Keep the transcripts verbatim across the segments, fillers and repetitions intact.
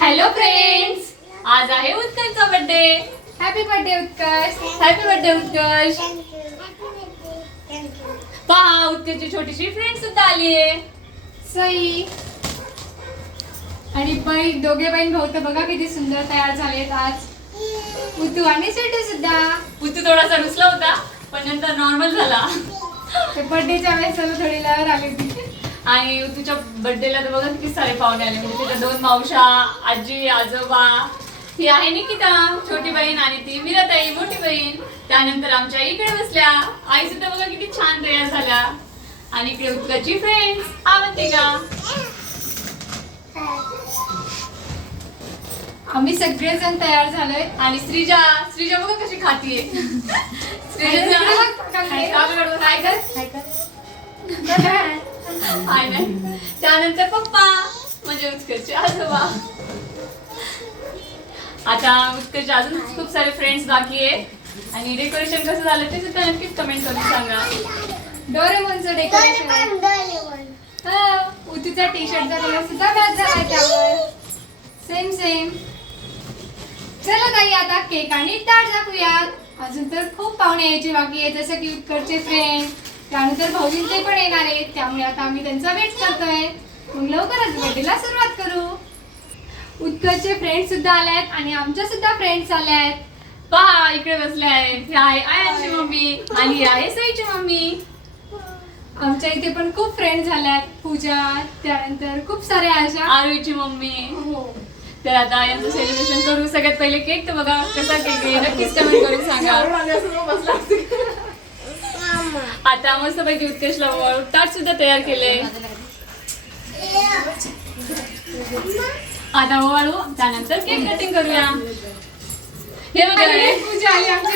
Hello friends, आज आहे उत्कर्षचा birthday. Happy birthday Utkarsh. Happy birthday Utkarsh. पहा, उत्कर्षची छोटीशी फ्रेंड सुद्धा आली आहे, सई. आणि बहीण, दोघे बहीण भाऊ तर बघा किती सुंदर तयार झालेत आज. उतू आणि सेटू सुद्धा. उतू थोडासा रुसला होता पण नंतर नॉर्मल झाला. बर्थडेच्या वेळेस थोडी लहर आली होती. आणि तुझ्या बर्थडेला तर बघा किती सारे पाहुणे आले. म्हणजे तुझ्या दोन मावशा, आजी, आजोबा, ही आहे निकिता छोटी बहीण, आणि ती मीराताई मोठी बहीण. त्यानंतर आमच्या इकडे बसल्या आई सुद्धा बघा किती छान तयार झाल्या. आणि इकडे उत्कर्षची फ्रेंड्स अवंतिका. आम्ही सगळेजण तयार झालोय. आणि श्रीजा श्रीजा बघा कशी खातीये. श्रीजा त्यानंतर पप्पा म्हणजे उत्कर्षचे आजोबा. आता उत्कर्षचे अजून खूप सारे फ्रेंड्स बाकी आहे. आणि डेकोरेशन कसं झालं ते सुद्धा नक्कीच कमेंट करून सांगा. डोरेमोनचं डेकोरेशन. हा, उतीचा टी शर्टचा कलर सुद्धा मॅच झाला त्यावर. Same same. चला ताई, आता केक आणि ताट दाखवूयात. अजून तर खूप पाहुणे यायचे बाकी आहे, जसं की उत्कर्षचे फ्रेंड. त्यानंतर भाऊजी ते पण येणार आहेत, त्यामुळे आता आम्ही त्यांचा वेट करतोय. मग लवकरच बर्थडेला सुरुवात करू. उत्कर्षचे फ्रेंड सुद्धा आले आहेत आणि आमच्या सुद्धा फ्रेंड्स आले आहेत. पहा, इकडे बसले आहेत. ही आहे आयांची मम्मी आणि ही आहे सईची मम्मी. आमच्या इथे पण खूप फ्रेंड झाल्यात. पूजा, त्यानंतर खूप सारे आशा, आरुईची मम्मी. हो, तर आता यांचं सेलिब्रेशन करू. सगळ्यात पहिले केक तर बघा कसा केक आहे, नक्कीच कमेंट करून सांगा. आता मस्त पैकी उत्कर्षला ताट सुद्धा तयार केले. आता ओवाळू, त्यानंतर केक कटिंग करूया. हे बघा पूजा आली आमची.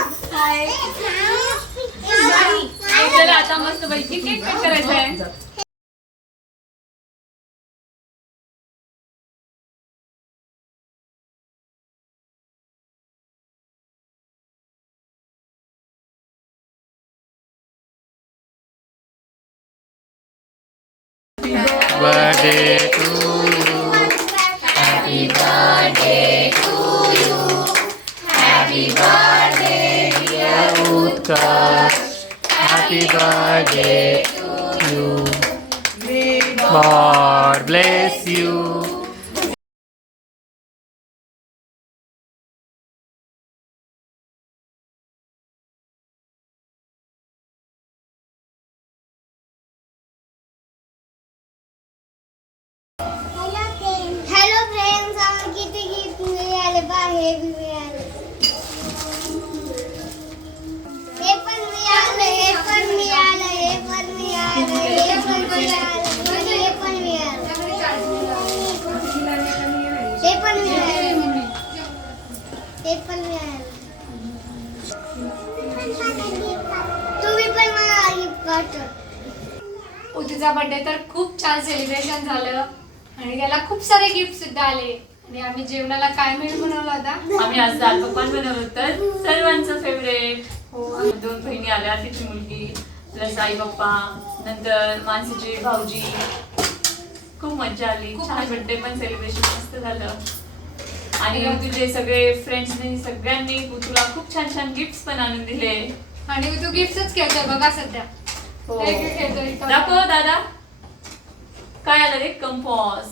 चला आता मस्त पैकी केक कट करायचा आहे. Birthday to you. Happy birthday to you. Happy birthday dear Utkarsh. Happy birthday to you. God bless you. उतीचा बर्थडे तर खूप छान सेलिब्रेशन झालं आणि त्याला खूप सारे गिफ्ट सुद्धा आले. आणि आम्ही जेवणाला काय मेनू बनवला होता? आम्ही आज दाल पकवान बनवलं होतं, सर्वांचं फेवरेट. हो, आम्ही दोन बहिणी आल्या, तिची मुलगी प्लस आई पप्पा, नंतर मानसीची भाऊजी. खूप मजा आली. छान बर्थडे पण सेलिब्रेशन मस्त झालं. आणि तुझे सगळे फ्रेंड्सनी सगळ्यांनी तुला खूप छान छान गिफ्ट पण आणून दिले. आणि तू गिफ्टच खेळतोय बघा सध्या. हो, दाखव दादा काय आलं रे. कंपॉस.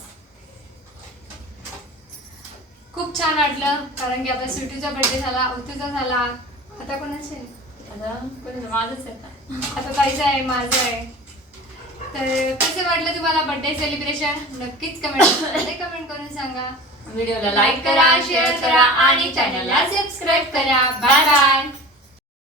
खूप छान वाटलं कारण की आपल्या सुटीचा बर्थडे झाला, उतूचा झाला, आता कोणाचे? माझंच आहे. आता ताईचं आहे, माझं आहे. तर कसं वाटलं तुम्हाला बर्थडे सेलिब्रेशन? नक्कीच कमेंट कमेंट करून सांगा. व्हिडिओला लाईक करा, शेअर करा आणि चॅनलला सबस्क्राईब करा. Bye bye.